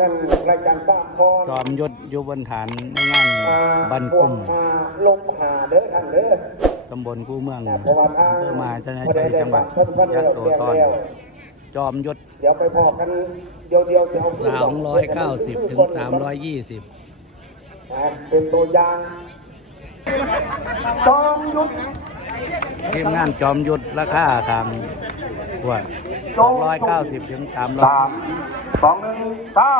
กันรายการสร้างพรจอมยุทธอยู่บนฐานในงานอ่าบันพวคุ้กมหาลงหาเด้อท่านเด้อตำบลกู้เมืองนะเพราะว่าทางอำเภอมหาชนะพอชัได้ยได้จังหวับัดตรเพิ่นเพิ่นยะแล้วโสเรียธกรแล้วจอมยุทธเดี๋ยวไปพอกันเดียวเดียวๆจะเอาขึ้นสามร้อยเก้าสิบถึงสามร้อยยี่สิบนะเป็นตัวอย่างจอมยุทธทีมงานจอมยุทธราคาทางพวก จงร้อยเก้าสิบถึงสามร้อยสองหนึ่งตา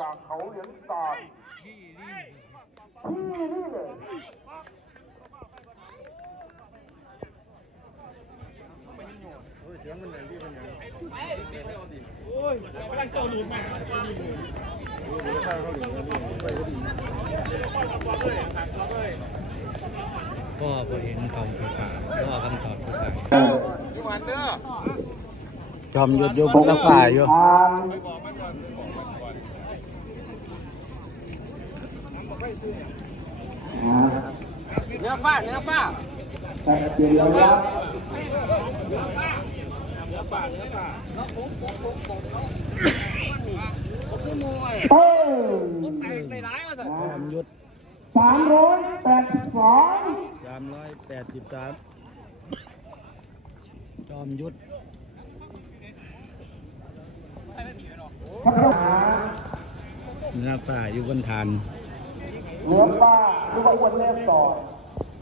จากเขาเหลียงตาที่นี่เลย จอมยุทธจากเขาเหลืองตาลที่นี่เลยก็พอเห็นคำประกาศก็คำตอบประกาศจอมยุทธอยู่บนรถไฟอยู่ทางเนื้อฟ้า เนื้อฟ้าแต่เดียวแล้วเออจอมยุทธสามร้อยแปดสิบสองสามร้อยแปดสิบสามจอมยุทธพระเจ้าเนื้อป่าอยู่บนฐาน เนื้อป้าหรือว่าอ้วนแม่สอด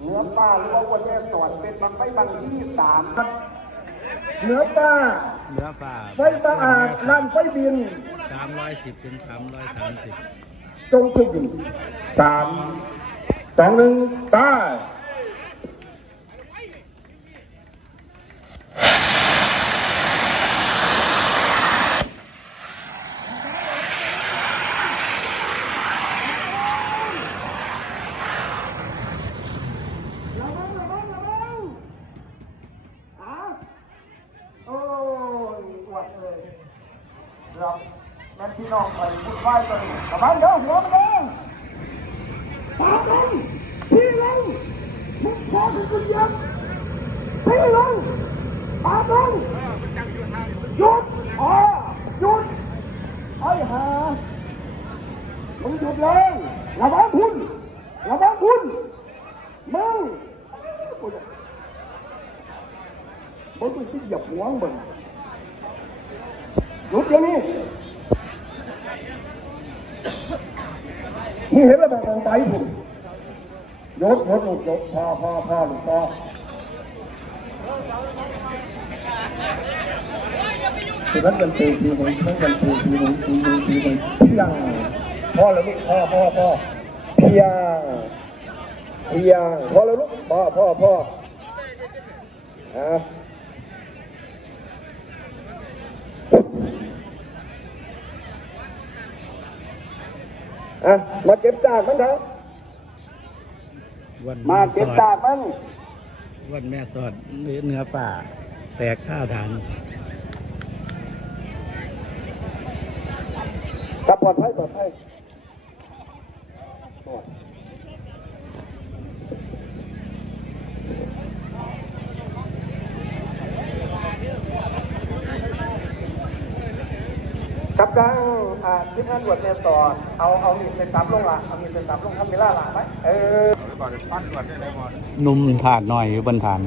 เนื้อป้าหรือว่าอ้วนแม่สอดเป็นบางไฟบางที่สามครับ เนื้อป้าเนื้อป่าไฟสะอาดน้ำไฟบินสามร้อยสิบถึงสามร้อยสามสิบจงถึงสามสองหนึ่งตาย โอ้ยอวดเลย ครับแม่พี่น้องไปพูดไหว้ตัวนี้กระบังเด้อหัวมันเด้อปาลงพี่ลงมุกคอถึงคุณยับพี่ลงปาลงหยุดอ๋อหยุดไอ้ห่ามึงหยุดเลยระวังคุณระวังคุณมึงกูจะมึงไปคิดหยับหัวมึง หยุดเดี๋ยวนี้มึงเห็นแล้วแบบของไปผมยกยกยกยกพ่อพ่อพ่อหรือพ่อคือนั้นกันตีทีมึงนั้นกันตีทีมึงทีมึงทีมึงเพียงพ่อแล้วลูกพ่อพ่อพ่อเพียงเพียงพ่อแล้วลูกพ่อพ่อพ่อฮะ อะมาเก็บจากมันเถอะวันมาแม่เก็บสอจาดกมัน วันแม่สอดเนื้อป่า แตกข้าฐานครับปลอดภัยปลอดภัยครับทาง อ่าที่ท่านตรวจเนี่ยต่อ เอาเอามีดเป็นซับลงละเอามีดเป็นซับลงทำเวลาละไหมเออหนุ่มถาดหน่อยอยู่บนฐาน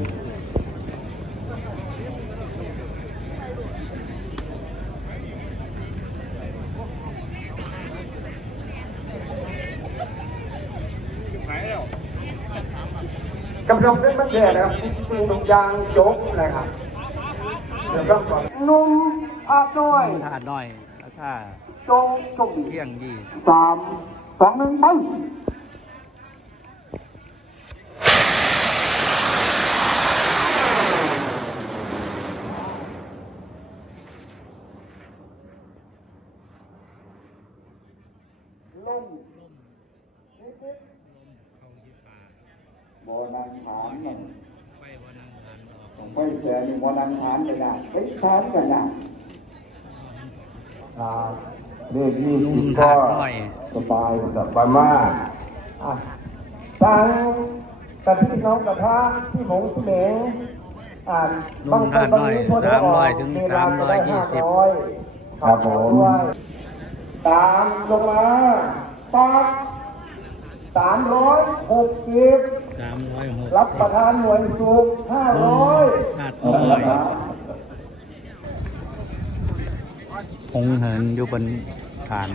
กำลังเล่นมันแย่นะครับสิ่งทุกอย่างจบนะครับเดี๋ยวก่อนนุ่มอาบน้อยถาดหน่อยราคา จงโชคดีเที่ยงยี่สามสองหนึ่งไปลมนิดๆเขาที่ป่าบนังฐานมันไปวันนังฐานออกผมไปแชร์นี่บนังฐานกันนะไปฐานกันนะอ่า เลขยี่สิบก็สบายสบายมากอะทางกระพี่น้องกระทะที่หมงสเมงอ่านลุงถาดน้อย300ถึง320ครับผมตามลงมาปักสามร้อยหกสิบสามร้อยหกรับประทานหน่วยสุขห้าร้อยถาดน้อย คงเหินอยู่บนฐาน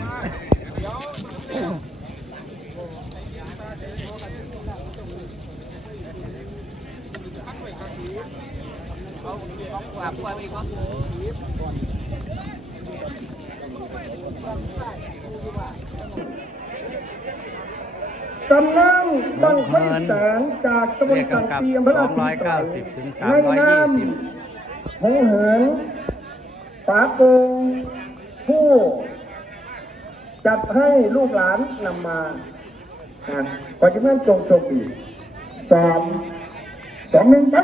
กำลังตั้งไฟแสงจากตะบเลนขสังกำกับเตียมพระราช290ถึง320หงเหินฝาโกง ผู้จัดให้ลูกหลานนำมาอะปัจจุบันจงโชคดีสามสองหนึ่งไป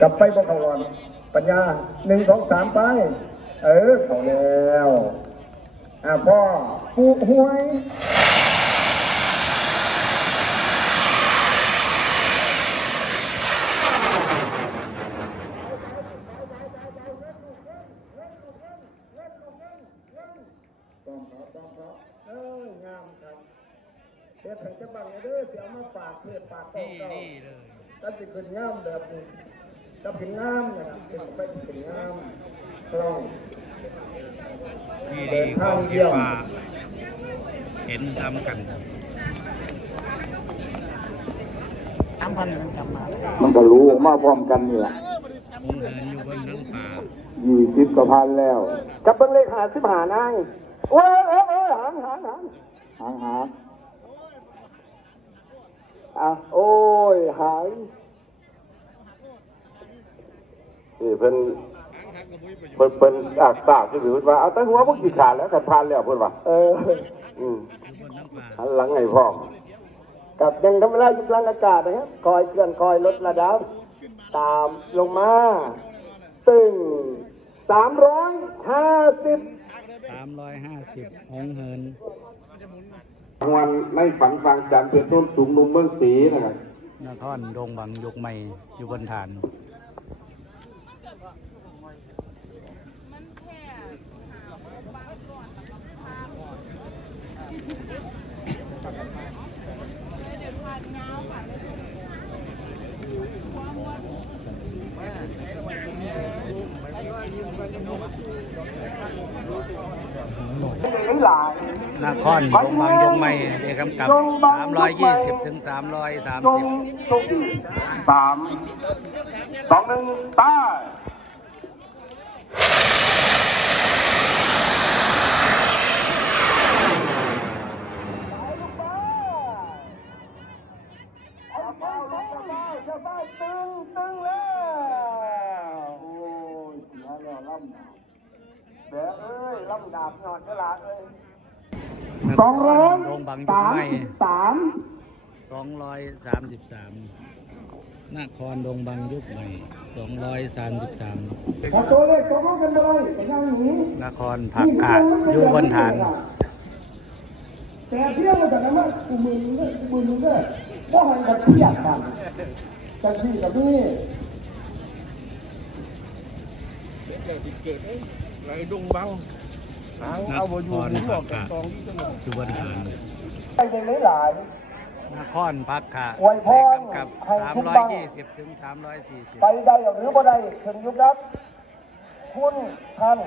กลับไปบอกเขาก่อน ปัญญาหนึ่งสองสามไป เออเขาแล้ว อะพ่อปูหวย ต้องขอต้องขอเอองามครับเฮ็ดให้เจะบังเด้อเสียมาฝากเพื่อฝากต้อนี่งเจ้านี่เลยก็สิขึ้นงามแบบนี้ก็เป็นงามนะครับเป็นไปเป็นงามคล่องนี่ดีของที่ว่าเห็นทำกันมันก็รู้มาพร้อมกันนี่แหละคงเหินอยู่บนทั้งป่ายี่สิบกว่าพันแล้วกับเบิ้งเลขหาสิบหานางโอ้ยโอ้ยโอ้ยหางหางหางหางหาง อะโอ้ย หางนี่เพิ่นเพิ่นเพิ่นอากตากที่ถือว่าเอาแต่หัวพวกสิขาดแล้วกันพานแล้วเพิ่นว่าเอออืมอยู่บนทั้งป่าหันหลังให้พร้อมกับยังทำเวลาอยู่กลางอากาศนะครับคอยเคลื่อนคอยลดระดับ ตามลงมาตึงสามร้อยห้าสิบสามร้อยห้าสิบหงเหิน รางวัลในฝันฟังจันทร์เป็นต้นสูงนุ่มเมืองศรีนะครับนครดงบังยกใหม่อยู่บนฐานมันแค่หาบางส่วนแล้วก็ภาพเดี๋ยวพา นค่ะในช่วงหลายงบังยกใหม่เอกำกับสามร้อยยี่สิบถึงสามร้อยสามจสิงบโชคดีสามสองหนึ่งตายตึงตึงแล้วโอ้ยเสียแล้วล่ำแบะเอ้ยล่ำดาบหยอดกระลาเอ้ย สองคร้อรยดงบังยกสามใหม่สิบสามสองร้อยสามสิบสามนครดงบังยุคใหม่สองร้อยสามสิบสามพอตัวเลขตกลงกันไปเลยแต่ยังอย่างนี้นครผักกาดอยู่บนฐานแต่เที่ยวมันจะทำให้กูมือมึงก็กูมือมึงก็ว่ามันจะเทียบกันจังที่กับนี่ไรดงบัง หางนเอาคบ่อยู่รหมุนอผัอกกกาดตองที่ตลอดอยู่บนฐานไปยังหลายนครผักกาดอวยพรเอกำกับให้สามทุกร้อบ้ายนยี่สิบถึงสามร้อยสี่สิบไปได้หรือบ่ได้ถึงยุคนั้นคุณท่าน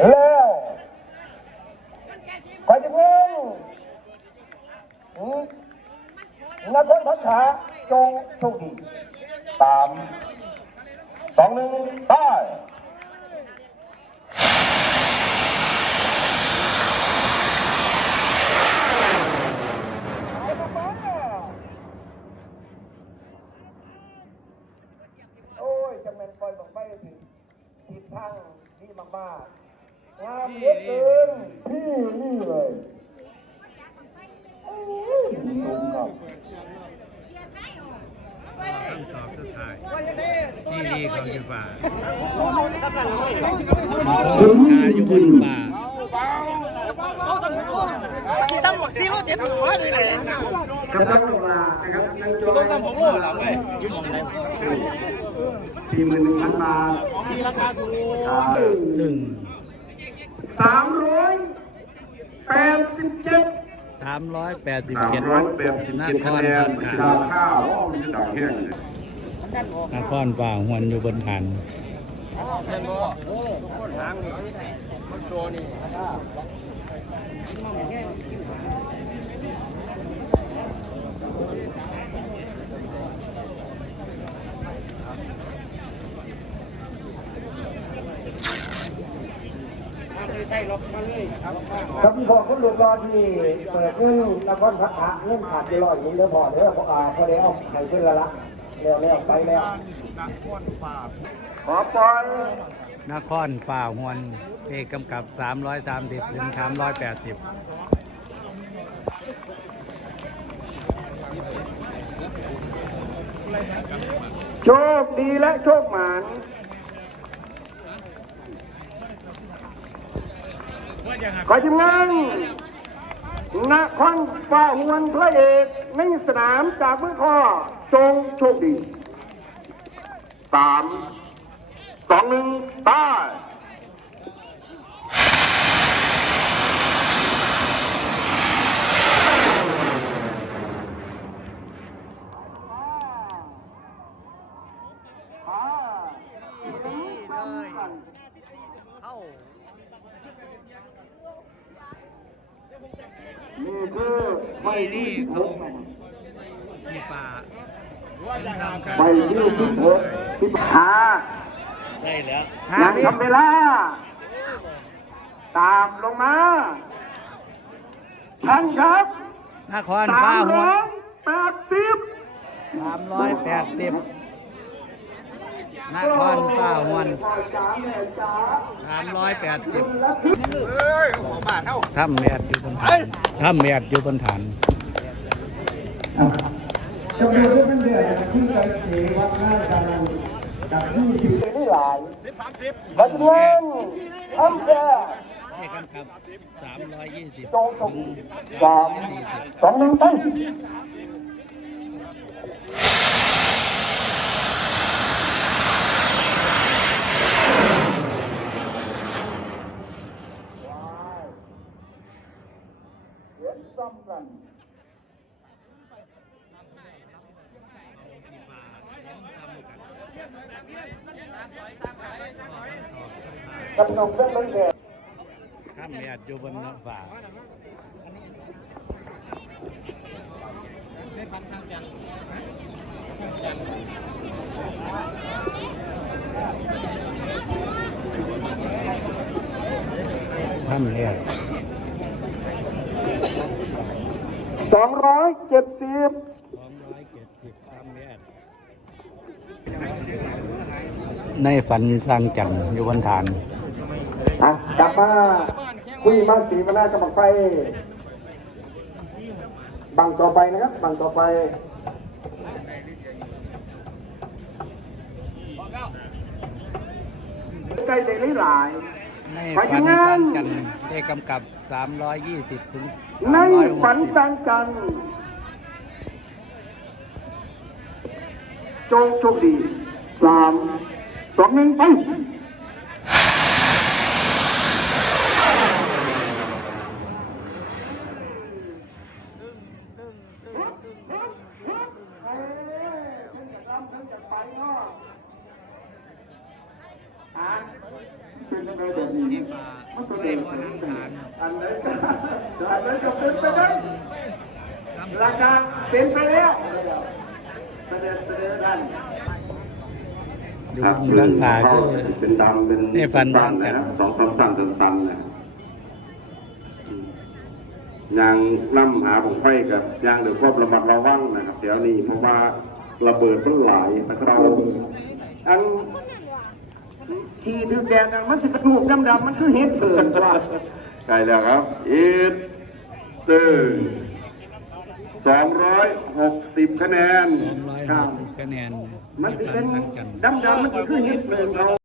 เล้วไปจะเงินนักคนพัฒนาจงโชคดีสามสองหนึ่งไป ถึงทิศทางที่มากๆงามเหลือเกินที่นี่เลยโอ้ยชมครับที่ดีเขา อยู่ป่าการอยู่บนป่ากำลังลงมานะครับนางจอยต้องซ้ำผมโลละไปยืมมองสี่หมื่นหนึ่งพันบาทหนึ่งสามร้อยแปดสิบเจ็ดสามร้อยแปดสิบสามเจ็ดร้อยแปดสิบนเจ็ดคคะรแนนบ้านดาวข้าวมันจะดาวแห้งเลยนครป่าหวนอยู่บนฐานเห็นบ่โอ้คนหางนี่คนโชว์นี่ครับพี่พอคุณลูกรอที่เปิดเงินแล้วก็พักหาเงินขาดไปร้อยหนึงเดี๋ยวพอเดี๋ยวออ่าพอได้เอาไข่ขึ้นล้วละแล้วแล้วไปแล้วขอปล่อยนครป่าหวนเอกกำกับ 330ถึง380โชคดีและโชคหมาน ขอทีมงานนครฟ้าหวนพระเอกในสนามจากเมืองข้อจงโชคดีสามสองหนึ่งตาย เข้า นี่คือ ไม่นี่ที่เขาที่ป่าทำกันไม่ที่สิบหกสิบห้าได้แล้วยังทำเวลา ตามลงมาท่านครับนครสาป่ามหวร้อนยแปดสิบ 380นครป่าหวนสามร้อยแปดสิบเอ้ยของบ้านเฮาถ้ำแมดอยู่บนฐานถ้ำแมดอยู่บนฐานจะมีเรื่องเดือดที่ใจเสียวัดหน้ากันกับที่สิบนี่หลายสิบสามสิบบัดเงินทำแค่ให้กันครับสามร้อยยี่สิบจงจงสามสองหนึ่งตั้ง เห็นซ้ำกันกำนงเรื่องเรื่อง ถ้ำแมดอยู่บนฝ่าถ้ำแมดสองร้อยเจ็ดสิบสองร้อยเจ็ดสิบถ้ำแมดในฝันสร้างจันทร์อยู่บนฐาน อะ กลับมา คุยมาสีมาหน้ากำลังไฟบังต่อไปนะครับ บังต่อไปใกล้ใจหลายในไปฝันทำงานสร้างจันทร์ได้กำกับ 320 ถึงในฝัน360ต่างกันโจงโชคดีสามสองหนึ่งไป ที่ป่าได้พอนังฐาน อันไหนก็อันไหนก็เป็นไปได้ราคาเป็นไปแล้วเสนอเสนอด้าน อยู่ครับบนหลังคาคือเป็นดำเป็นในฝันตันกันะนสองสามตันตันตันนะอืมยางล่ำหาของไฟกับยางเดือควบระมัดระวังนะครับเดี๋ยวนี้เพราะว่าระเบิดมันหลายนะครับอันทีถือแดดน่ะมันสิเป็นหูดำๆมันคือเห็ดเผินว่าใกล้แล้วครับอีทตึงสองร้ อยหกสิบคะแนนสองร้อยห้าสิบคะแนนมันสิเป็นทันกันดำๆมันสิคือเห็ดเผินเขา